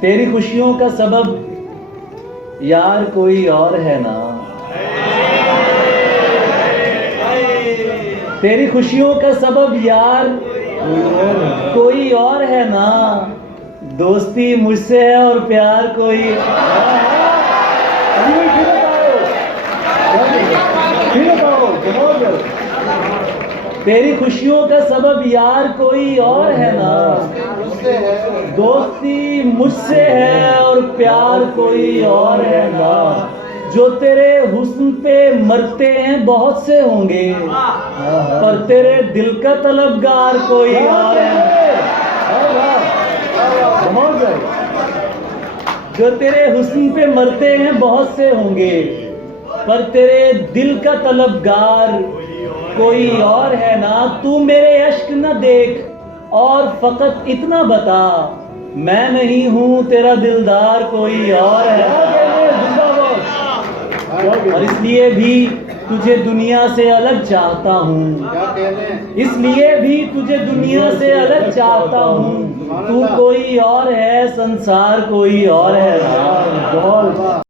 तेरी खुशियों का सबब यार कोई और है ना। तेरी खुशियों का सबब यार कोई और है ना। दोस्ती मुझसे है और प्यार कोई तेरी खुशियों का सबब यार कोई और है ना। दोस्ती मुझसे है और प्यार कोई और है ना। जो तेरे हुस्न पे मरते हैं बहुत से होंगे, पर तेरे दिल का तलबगार कोई और है। जो तेरे हुस्न पे मरते हैं बहुत से होंगे, पर तेरे दिल का तलबगार कोई और है ना। तू मेरे अश्क न देख और फकत इतना बता, मैं नहीं हूं तेरा दिलदार कोई और है। और इसलिए भी तुझे दुनिया से अलग चाहता हूँ, इसलिए भी तुझे दुनिया से अलग चाहता हूँ। तू कोई और है, संसार कोई और है।